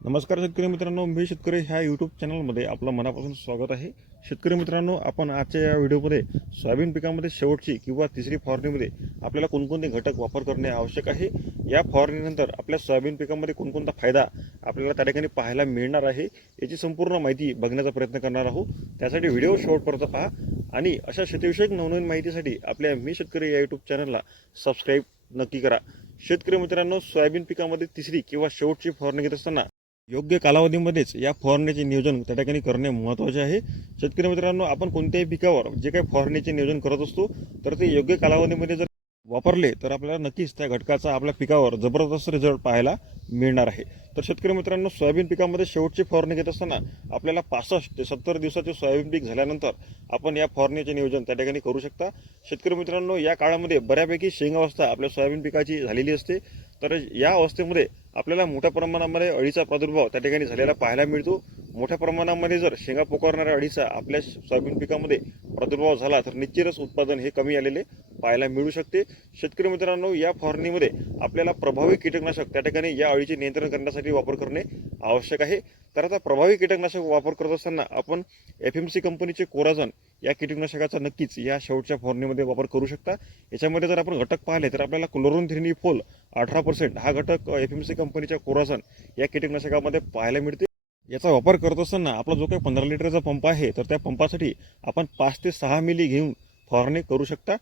नमस्कार शेतकरी मित्रांनो मी शेतकरी ह्या यूट्यूब चॅनलमध्ये आपलं मनापासून स्वागत आहे. शेतकरी मित्रांनो आपण आजच्या या व्हिडिओमध्ये सोयाबीन पिकामध्ये शेवटची किंवा तिसरी फवारणीमध्ये आपल्याला कोणकोणते घटक वापर करणे आवश्यक आहे? या फवारणीनंतर आपल्या सोयाबीन पिकामध्ये कोणकोणता फायदा आपल्याला त्या ठिकाणी पाहायला मिळणार आहे याची संपूर्ण माहिती बघण्याचा प्रयत्न करणार आहोत. त्यासाठी व्हिडिओ शेवटपर्यंत पहा आणि अशा शेतीविषयक नवनवीन माहितीसाठी आपल्या मी शेतकरी या यूट्यूब चॅनलला सबस्क्राईब नक्की करा. शेतकरी मित्रांनो सोयाबीन पिकामध्ये तिसरी किंवा शेवटची फवारणी घेत असताना योग्य कालावधीमध्येच या फवारणीचे नियोजन त्या ठिकाणी करणे महत्त्वाचे आहे. शेतकरी मित्रांनो आपण कोणत्याही पिकावर जे काही फवारणीचे नियोजन करत असतो तर ते योग्य कालावधीमध्ये जर वापरले तर आपल्याला नक्कीच त्या घटकाचा आपल्या पिकावर जबरदस्त रिझल्ट पाहायला मिळणार आहे. तर शेतकरी मित्रांनो सोयाबीन पिकामध्ये शेवटची फवारणी घेत असताना आपल्याला पासष्ट ते सत्तर दिवसाचे सोयाबीन पीक झाल्यानंतर आपण या फवारणीचे नियोजन त्या ठिकाणी करू शकता. शेतकरी मित्रांनो या काळामध्ये बऱ्यापैकी शेंग अवस्था आपल्या सोयाबीन पिकाची झालेली असते. तर या अवस्थेमध्ये आपल्याला मोठ्या प्रमाणामध्ये अळीचा प्रादुर्भाव त्या ठिकाणी झालेला पाहायला मिळतो. मोठ्या प्रमाणामध्ये जर शेंगा पोकारणाऱ्या अळीचा आपल्या सोयाबीन पिकामध्ये प्रादुर्भाव झाला तर निश्चितच उत्पादन हे कमी आलेले पाहायला मिळू शकते. शेतकरी मित्रांनो या फवारणीमध्ये आपल्याला प्रभावी कीटकनाशक त्या ठिकाणी या अळीचे नियंत्रण करण्यासाठी वापर करणे आवश्यक आहे. तर आता प्रभावी कीटकनाशक वापर करत असताना आपण एफ एम सी कंपनीचे कोराझन या कीटकनाशकाचा नक्कीच या शेवटच्या फवारणीमध्ये वापर करू शकता. याच्यामध्ये जर आपण घटक पाहिले तर आपल्याला क्लोरोन थ्रिनी फोल अठरा पर्सेंट हा घटक एफ एम सी कंपनीच्या कोराझन या कीटकनाशकामध्ये पाहायला मिळते. याचा वापर करत असताना आपला जो काही पंधरा लिटरचा पंप आहे तर त्या पंपासाठी आपण पाच ते सहा मिली घेऊन फवारणी करू शकता.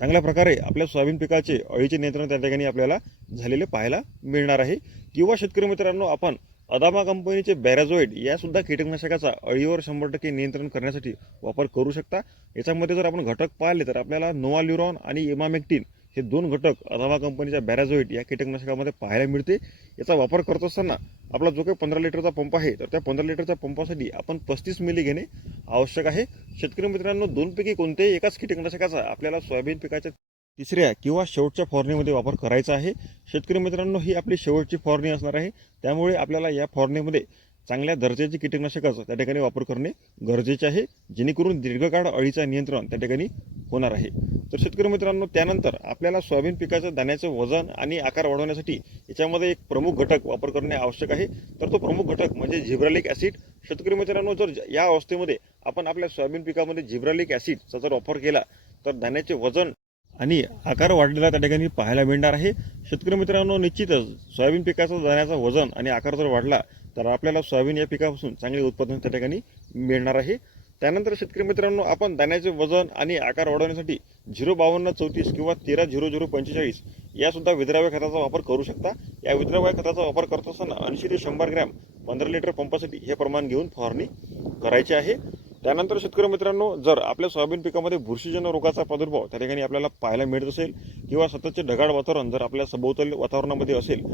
चांगल्या प्रकारे आपल्या सोयाबीन पिकाचे अळीचे नियंत्रण त्या ठिकाणी आपल्याला झालेले पाहायला मिळणार आहे. किंवा शेतकरी मित्रांनो आपण अदामा कंपनीचे बॅराझोइड यासुद्धा कीटकनाशकाचा अळीवर शंभर टक्के नियंत्रण करण्यासाठी वापर करू शकता. याच्यामध्ये जर आपण घटक पाहिले तर आपल्याला नोवाल्युरॉन आणि इमामेक्टिन हे दोन घटक अदामा कंपनीच्या बॅराझोइड या कीटकनाशकामध्ये पाहायला मिळते. याचा वापर करत असताना आपला जो काही पंधरा लिटरचा पंप आहे तर त्या पंधरा लिटरच्या पंपासाठी आपण पस्तीस मिली घेणे आवश्यक आहे. शेतकरी मित्रांनो दोनपैकी कोणत्याही एकाच कीटकनाशकाचा आपल्याला सोयाबीन पिकाच्या तिसऱ्या किंवा शेवटच्या फवारणीमध्ये वापर करायचा आहे. शेतकरी मित्रांनो ही आपली शेवटची फवारणी असणार आहे. त्यामुळे आपल्याला या फवारणीमध्ये चांगल्या दर्जाचे कीटकनाशकाचा त्या ठिकाणी वापर करणे गरजेचे आहे जेणेकरून दीर्घकाळ अळीचा नियंत्रण त्या ठिकाणी होणार आहे. तर शेतकरी मित्रांनो त्यानंतर आपल्याला सोयाबीन पिकाचं दाण्याचं वजन आणि आकार वाढवण्यासाठी याच्यामध्ये एक प्रमुख घटक वापर करणे आवश्यक आहे. तर तो प्रमुख घटक म्हणजे झिब्रालिक ॲसिड. शेतकरी मित्रांनो जर या अवस्थेमध्ये आपण आपल्या सोयाबीन पिकामध्ये झिब्रालिक ॲसिडचा जर वापर केला तर दाण्याचे वजन आणि आकार वाढलेला त्या ठिकाणी पाहायला मिळणार आहे. शेतकरी मित्रांनो निश्चितच सोयाबीन पिकाचं दाण्याचं वजन आणि आकार जर वाढला तर आपल्याला सोयाबीन या पिकापासून चांगले उत्पादन त्या ठिकाणी मिळणार आहे. त्यानंतर शेतकरी मित्रांनो आपण दाण्याचे वजन आणि आकार वाढवण्यासाठी झिरो बावन्न चौतीस किंवा तेरा झिरो झिरो पंचेचाळीस यासुद्धा विद्राव्य खताचा वापर करू शकता. या विद्राव्य खताचा वापर करत असताना ऐंशी ते शंभर ग्रॅम पंधरा लिटर पंपासाठी हे प्रमाण घेऊन फवारणी करायची आहे. त्यानंतर शेतकरी मित्रांनो जर आपल्या सोयाबीन पिकामध्ये बुरशीजन्य रोगाचा प्रादुर्भाव त्या ठिकाणी आपल्याला पाहायला मिळत असेल किंवा सततचे ढगाळ वातावरण जर आपल्या सभोवताल वातावरणामध्ये असेल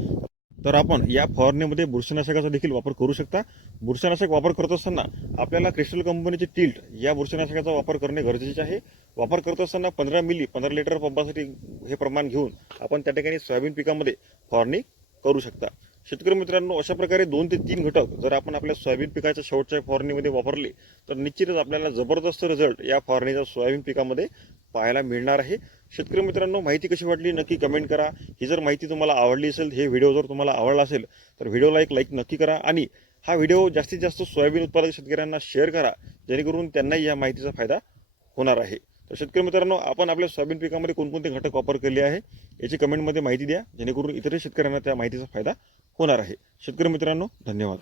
तर आपण या फवारणीमध्ये बुरशीनाशकाचा देखील वापर करू शकता. बुरशीनाशक वापर करत असताना आपल्याला क्रिस्टल कंपनीचे टिल्ट या बुरशीनाशकाचा वापर करणे गरजेचे आहे. वापर करत असताना पंधरा मिली पंधरा लिटर पंपासाठी हे प्रमाण घेऊन आपण त्या ठिकाणी सोयाबीन पिकामध्ये फवारणी करू शकता. शेतकरी मित्रांनो अशा प्रकारे दोन ते तीन घटक जर आपण आपल्या सोयाबीन पिकाच्या शेवटच्या फवारणीमध्ये वापरले तर निश्चितच आपल्याला जबरदस्त रिझल्ट या फवारणीचा सोयाबीन पिकामध्ये पाहायला मिळणार आहे. शेतकरी मित्रांनो माहिती कशी वाटली नक्की कमेंट करा. ही जर माहिती तुम्हाला आवडली असेल हे व्हिडिओ जर तुम्हाला आवडला असेल तर व्हिडिओला एक लाईक नक्की करा आणि हा व्हिडिओ जास्तीत जास्त सोयाबीन उत्पादक शेतकऱ्यांना शेअर करा जेणेकरून त्यांनाही या माहितीचा फायदा होणार आहे. तर शेतकरी मित्रांनो आपण आपल्या सोयाबीन पिकामध्ये कोणकोणते घटक वापर केले आहे याची कमेंटमध्ये माहिती द्या जेणेकरून इतरही शेतकऱ्यांना त्या माहितीचा फायदा होणार आहे. शेतकरी मित्रांनो धन्यवाद.